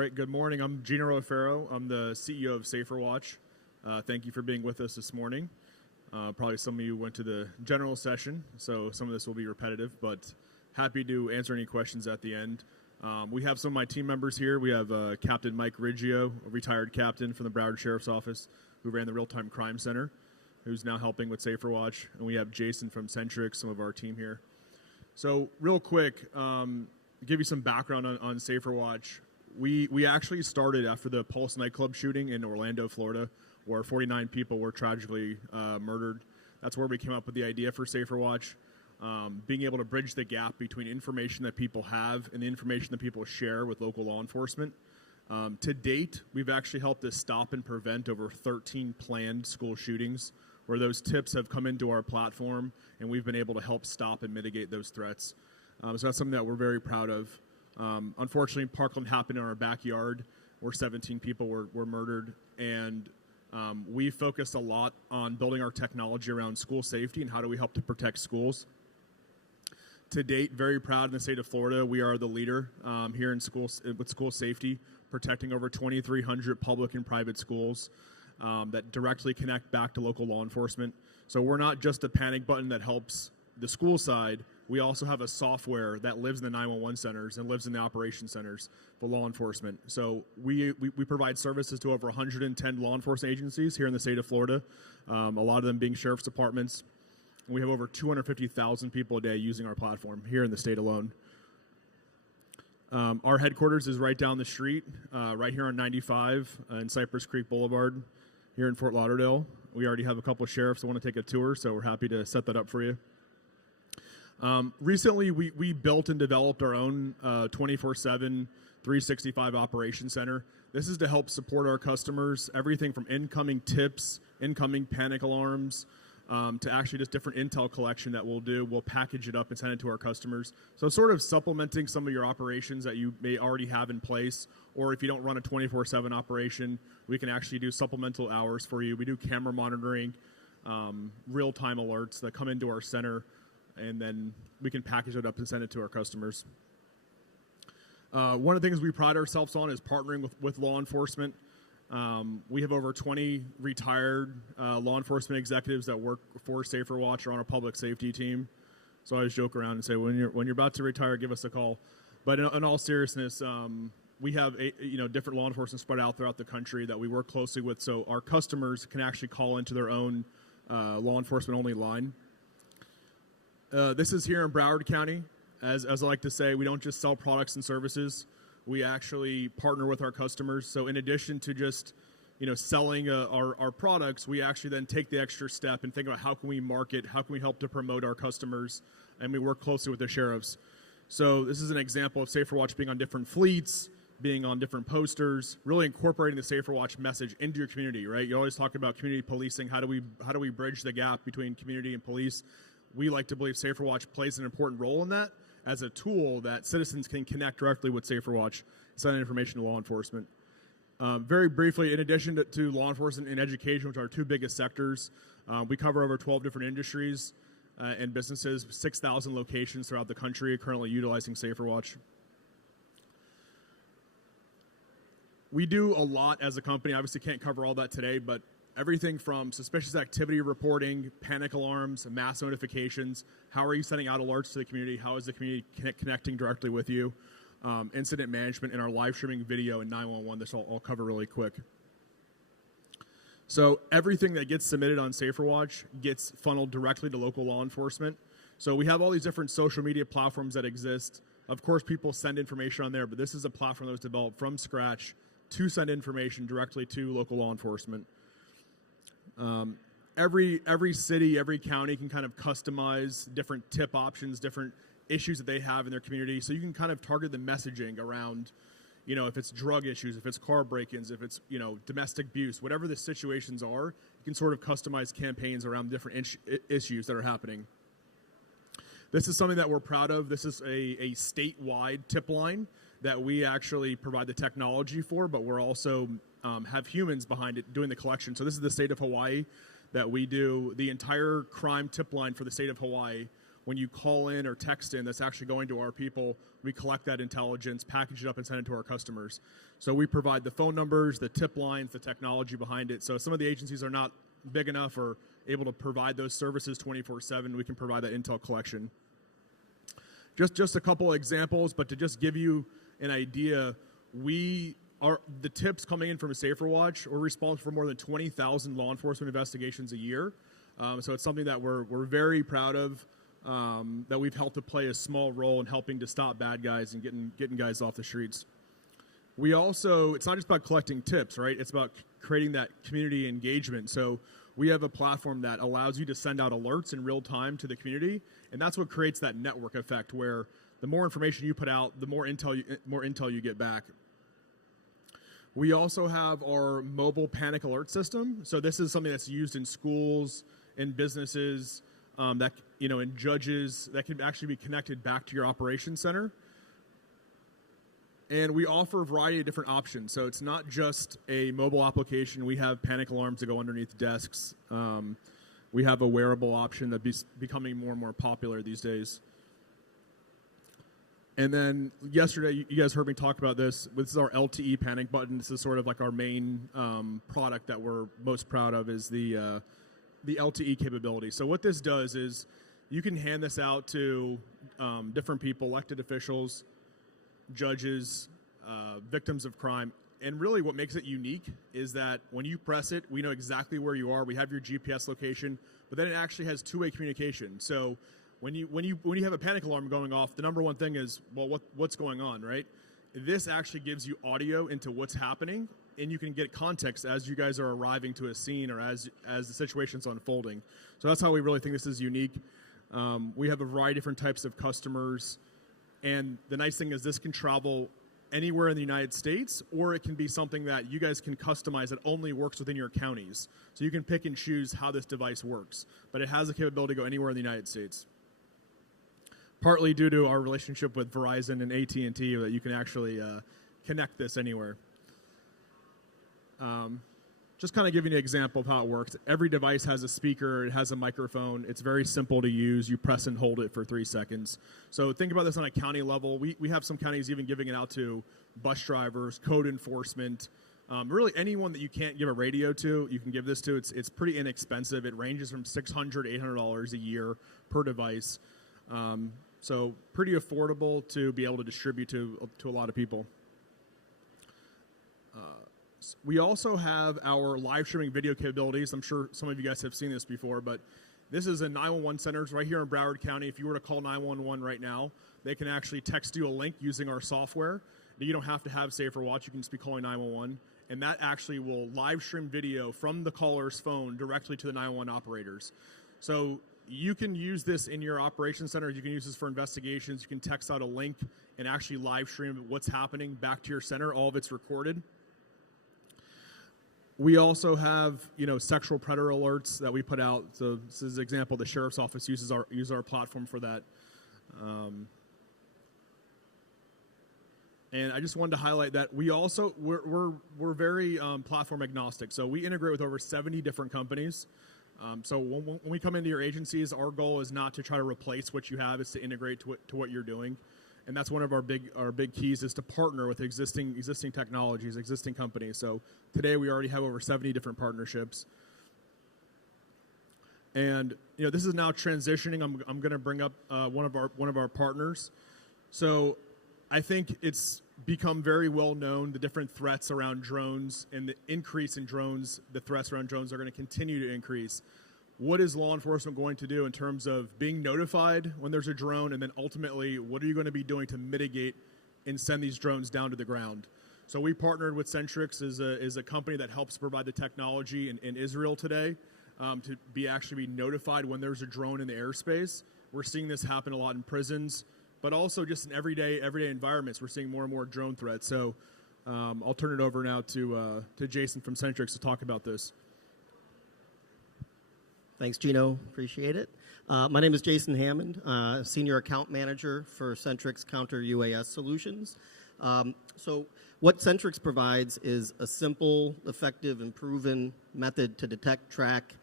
right, good morning. I'm Gino Rofero. I'm the CEO of SaferWatch. Thank you for being with us this morning. Probably some of you went to the general session, so some of this will be repetitive, but happy to answer any questions at the end. We have some of my team members here. We have Captain Mike Riggio, a retired captain from the Broward Sheriff's Office, who ran the Real-Time Crime Center, who's now helping with SaferWatch. And we have Jason from Centric, some of our team here. So real quick, give you some background on SaferWatch. We actually started after the Pulse nightclub shooting in Orlando, Florida, where 49 people were tragically murdered. That's where we came up with the idea for SaferWatch, being able to bridge the gap between information that people have and the information that people share with local law enforcement. To date, we've actually helped to stop and prevent over 13 planned school shootings, where those tips have come into our platform, and we've been able to help stop and mitigate those threats. So that's something that we're very proud of. Unfortunately, Parkland happened in our backyard, where 17 people were murdered, and we focused a lot on building our technology around school safety and how do we help to protect schools. To date, very proud in the state of Florida, we are the leader here in schools with school safety, protecting over 2,300 public and private schools that directly connect back to local law enforcement. So we're not just a panic button that helps the school side. We also have a software that lives in the 911 centers and lives in the operations centers for law enforcement. So we provide services to over 110 law enforcement agencies here in the state of Florida, a lot of them being sheriff's departments. And we have over 250,000 people a day using our platform here in the state alone. Our headquarters is right down the street, right here on 95 in Cypress Creek Boulevard here in Fort Lauderdale. We already have a couple of sheriffs that want to take a tour, so we're happy to set that up for you. Recently, we built and developed our own 24/7, 365 operations center. This is to help support our customers, everything from incoming tips, incoming panic alarms, to actually just different intel collection that we'll do. We'll package it up and send it to our customers. So sort of supplementing some of your operations that you may already have in place, or if you don't run a 24/7 operation, we can actually do supplemental hours for you. We do camera monitoring, real-time alerts that come into our center, and then we can package it up and send it to our customers. One of the things we pride ourselves on is partnering with law enforcement. We have over 20 retired law enforcement executives that work for SaferWatch or on our public safety team. So I always joke around and say, when you're about to retire, give us a call. But in all seriousness, we have different law enforcement spread out throughout the country that we work closely with, so our customers can actually call into their own law enforcement only line. This is here in Broward County. As I like to say, we don't just sell products and services. We actually partner with our customers. So in addition to just selling our products, we actually then take the extra step and think about how can we market, how can we help to promote our customers, and we work closely with the sheriffs. So this is an example of SaferWatch being on different fleets, being on different posters, really incorporating the SaferWatch message into your community, right? You always talk about community policing. How do we bridge the gap between community and police? We like to believe SaferWatch plays an important role in that as a tool that citizens can connect directly with SaferWatch, send information to law enforcement. Very briefly, in addition to law enforcement and education, which are our two biggest sectors, we cover over 12 different industries and businesses, 6,000 locations throughout the country currently utilizing SaferWatch. We do a lot as a company. Obviously can't cover all that today, but everything from suspicious activity reporting, panic alarms, mass notifications, how are you sending out alerts to the community, how is the community connecting directly with you, incident management, and our live streaming video and 911. This I'll cover really quick. So everything that gets submitted on SaferWatch gets funneled directly to local law enforcement. So we have all these different social media platforms that exist. Of course, people send information on there, but this is a platform that was developed from scratch to send information directly to local law enforcement. Every city, every county can kind of customize different tip options, different issues that they have in their community. So you can kind of target the messaging around, if it's drug issues, if it's car break-ins, if it's, domestic abuse, whatever the situations are, you can sort of customize campaigns around different issues that are happening. This is something that we're proud of. This is a statewide tip line that we actually provide the technology for, but we're also have humans behind it doing the collection. So this is the state of Hawaii that we do the entire crime tip line for the state of Hawaii. when you call in or text in that's actually going to our people, we collect that intelligence, package it up, and send it to our customers. So we provide the phone numbers, the tip lines, the technology behind it. So some of the agencies are not big enough or able to provide those services 24/7. We can provide that intel collection. Just a couple examples, but to just give you an idea, the tips coming in from a SaferWatch, we're responsible for more than 20,000 law enforcement investigations a year. So it's something that we're very proud of, that we've helped to play a small role in helping to stop bad guys and getting guys off the streets. We also, it's not just about collecting tips, right? It's about creating that community engagement. So we have a platform that allows you to send out alerts in real time to the community, and that's what creates that network effect where the more information you put out, the more intel you get back. We also have our mobile panic alert system. So this is something that's used in schools, in businesses, in judges, that can actually be connected back to your operations center. And we offer a variety of different options. So it's not just a mobile application. We have panic alarms that go underneath desks. We have a wearable option that's becoming more and more popular these days. And then yesterday, you guys heard me talk about this. This is our LTE panic button. This is sort of like our main product that we're most proud of is the LTE capability. So what this does is you can hand this out to different people, elected officials, judges, victims of crime. And really what makes it unique is that when you press it, we know exactly where you are. We have your GPS location, but then it actually has two-way communication. So when you have a panic alarm going off, the number one thing is, well, what's going on, right? This actually gives you audio into what's happening, and you can get context as you guys are arriving to a scene or as the situation's unfolding. So that's how we really think this is unique. We have a variety of different types of customers, and the nice thing is this can travel anywhere in the United States, or it can be something that you guys can customize that only works within your counties. So you can pick and choose how this device works, but it has the capability to go anywhere in the United States. Partly due to our relationship with Verizon and AT&T, that you can actually connect this anywhere. Just kind of giving you an example of how it works. Every device has a speaker, it has a microphone. It's very simple to use. You press and hold it for 3 seconds. So think about this on a county level. We have some counties even giving it out to bus drivers, code enforcement, really anyone that you can't give a radio to, you can give this to. It's pretty inexpensive. It ranges from $600 to $800 a year per device. So pretty affordable to be able to distribute to a lot of people. We also have our live streaming video capabilities. I'm sure some of you guys have seen this before, but this is in 911 centers right here in Broward County. If you were to call 911 right now, they can actually text you a link using our software. You don't have to have SaferWatch. You can just be calling 911, and that actually will live stream video from the caller's phone directly to the 911 operators. So you can use this in your operations center. You can use this for investigations. You can text out a link and actually live stream what's happening back to your center. All of it's recorded. We also have, sexual predator alerts that we put out. So this is an example. The sheriff's office uses our platform for that. And I just wanted to highlight that we're very platform agnostic. So we integrate with over 70 different companies. So when we come into your agencies, our goal is not to try to replace what you have; it's to integrate to what you're doing. And that's one of our big keys is to partner with existing technologies, existing companies. So today we already have over 70 different partnerships. And this is now transitioning. I'm going to bring up one of our partners. So I think it's become very well known the different threats around drones and the increase in drones. The threats around drones are going to continue to increase. What is law enforcement going to do in terms of being notified when there's a drone, and then ultimately, what are you going to be doing to mitigate and send these drones down to the ground? So we partnered with Centrix as a company that helps provide the technology in Israel today to actually be notified when there's a drone in the airspace. We're seeing this happen a lot in prisons, but also just in everyday environments. We're seeing more and more drone threats. So I'll turn it over now to Jason from Centrix to talk about this. Thanks, Gino. Appreciate it. My name is Jason Hammond, Senior Account Manager for Centrix Counter UAS Solutions. So what Centrix provides is a simple, effective, and proven method to detect, track,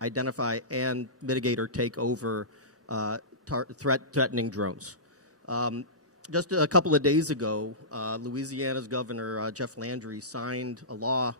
identify, and mitigate or take over threatening drones. Just a couple of days ago, Louisiana's Governor Jeff Landry signed a law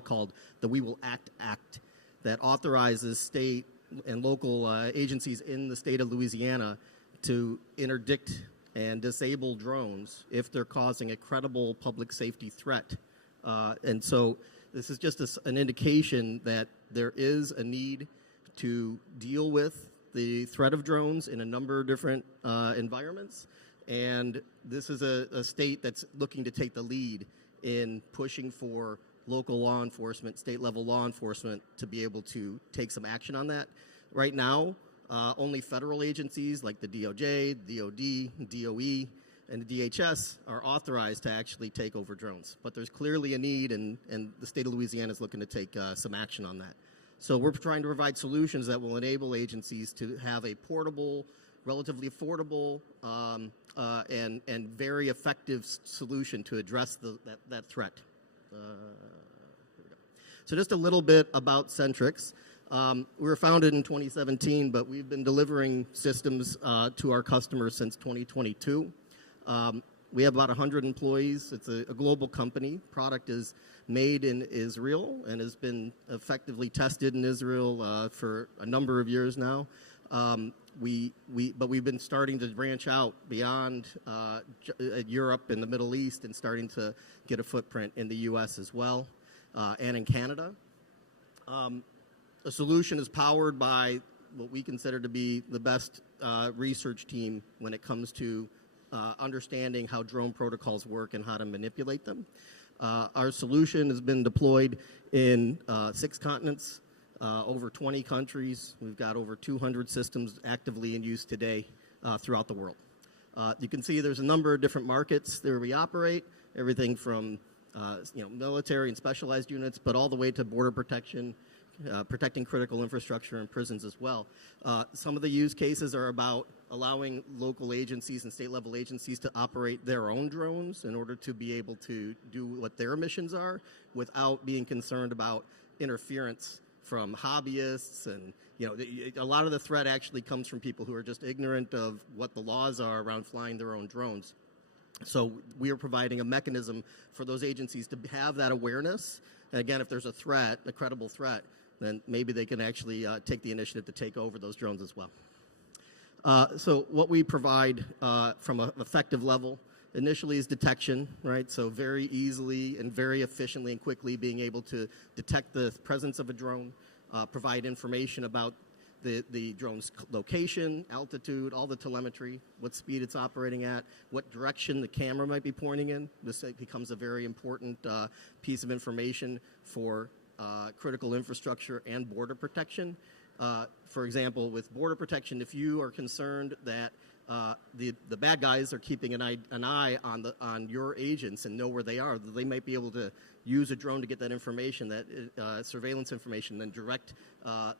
called the We Will Act that authorizes state and local agencies in the state of Louisiana to interdict and disable drones if they're causing a credible public safety threat. And so this is just an indication that there is a need to deal with the threat of drones in a number of different environments. And this is a state that's looking to take the lead in pushing for local law enforcement, state-level law enforcement, to be able to take some action on that. Right now, only federal agencies like the DOJ, DOD, DOE, and the DHS are authorized to actually take over drones. But there's clearly a need, and the state of Louisiana is looking to take some action on that. So we're trying to provide solutions that will enable agencies to have a portable, relatively affordable, and very effective solution to address that threat. Here we go. So just a little bit about Centrix. We were founded in 2017, but we've been delivering systems to our customers since 2022. We have about 100 employees. It's a global company. Product is made in Israel and has been effectively tested in Israel for a number of years now. But we've been starting to branch out beyond Europe and the Middle East and starting to get a footprint in the U.S. as well and in Canada. The solution is powered by what we consider to be the best research team when it comes to understanding how drone protocols work and how to manipulate them. Our solution has been deployed in 6 continents, over 20 countries. We've got over 200 systems actively in use today throughout the world. You can see there's a number of different markets where we operate, everything from military and specialized units, but all the way to border protection, protecting critical infrastructure and prisons as well. Some of the use cases are about allowing local agencies and state-level agencies to operate their own drones in order to be able to do what their missions are without being concerned about interference from hobbyists. And a lot of the threat actually comes from people who are just ignorant of what the laws are around flying their own drones. So we are providing a mechanism for those agencies to have that awareness. And again, if there's a threat, a credible threat, then maybe they can actually take the initiative to take over those drones as well. So what we provide from an effective level initially is detection, right? So very easily and very efficiently and quickly being able to detect the presence of a drone, provide information about the drone's location, altitude, all the telemetry, what speed it's operating at, what direction the camera might be pointing in. This becomes a very important piece of information for critical infrastructure and border protection. For example, with border protection, if you are concerned that the bad guys are keeping an eye on your agents and know where they are, they might be able to use a drone to get that information, that surveillance information, then direct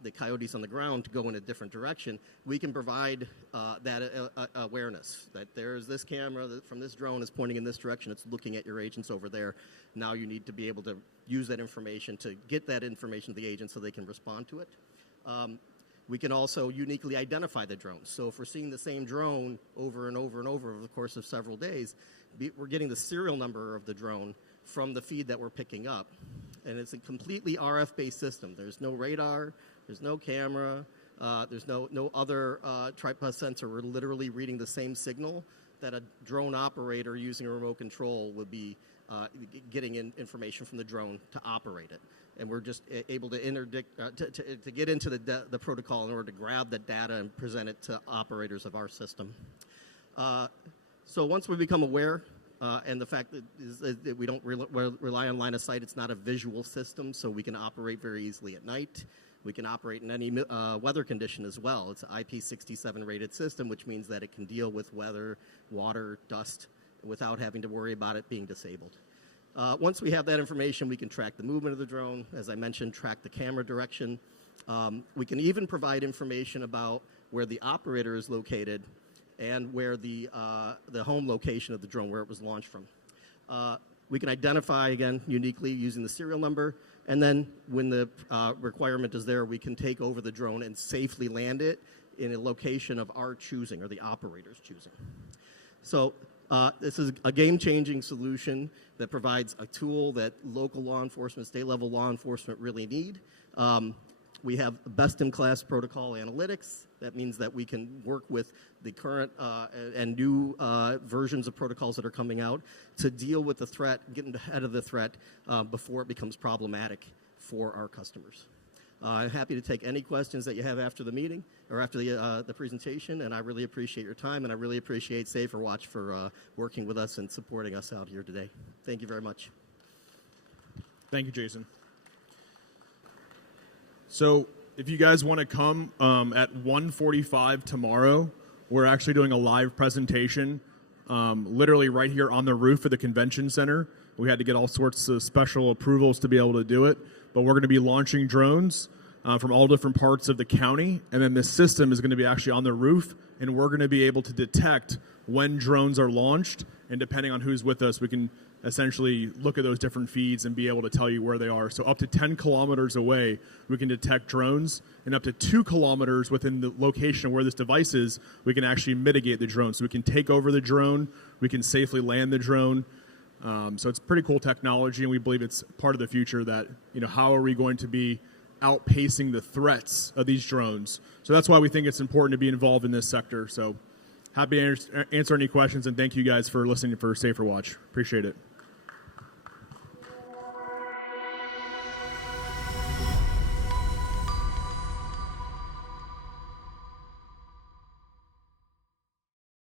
the coyotes on the ground to go in a different direction. We can provide that awareness that there's this camera that from this drone is pointing in this direction. It's looking at your agents over there. Now you need to be able to use that information to get that information to the agent so they can respond to it. We can also uniquely identify the drones. So if we're seeing the same drone over and over and over the course of several days, we're getting the serial number of the drone from the feed that we're picking up. And it's a completely RF-based system. There's no radar, there's no camera, there's no other tripod sensor. We're literally reading the same signal that a drone operator using a remote control would be getting information from the drone to operate it. And we're just able to interdict, to get into the protocol in order to grab that data and present it to operators of our system. So once we become aware, and the fact that we don't rely on line of sight, it's not a visual system, so we can operate very easily at night. We can operate in any weather condition as well. It's an IP67 rated system, which means that it can deal with weather, water, dust, without having to worry about it being disabled. Once we have that information, we can track the movement of the drone. As I mentioned, track the camera direction. We can even provide information about where the operator is located and where the home location of the drone, where it was launched from. We can identify, again, uniquely using the serial number. And then when the requirement is there, we can take over the drone and safely land it in a location of our choosing or the operator's choosing. So this is a game-changing solution that provides a tool that local law enforcement, state-level law enforcement really need. We have best-in-class protocol analytics. That means that we can work with the current and new versions of protocols that are coming out to deal with the threat, getting ahead of the threat before it becomes problematic for our customers. I'm happy to take any questions that you have after the meeting or after the presentation, and I really appreciate your time, and I really appreciate SaferWatch for working with us and supporting us out here today. Thank you very much. Thank you, Jason. So if you guys want to come at 1:45 tomorrow, we're actually doing a live presentation literally right here on the roof of the convention center. We had to get all sorts of special approvals to be able to do it, but we're going to be launching drones from all different parts of the county, and then this system is going to be actually on the roof, and we're going to be able to detect when drones are launched, and depending on who's with us, we can essentially look at those different feeds and be able to tell you where they are. So up to 10 kilometers away, we can detect drones, and up to 2 kilometers within the location of where this device is, we can actually mitigate the drone. So we can take over the drone, we can safely land the drone. So it's pretty cool technology, and we believe it's part of the future that, how are we going to be outpacing the threats of these drones? So that's why we think it's important to be involved in this sector. So happy to answer any questions, and thank you guys for listening for SaferWatch. Appreciate it.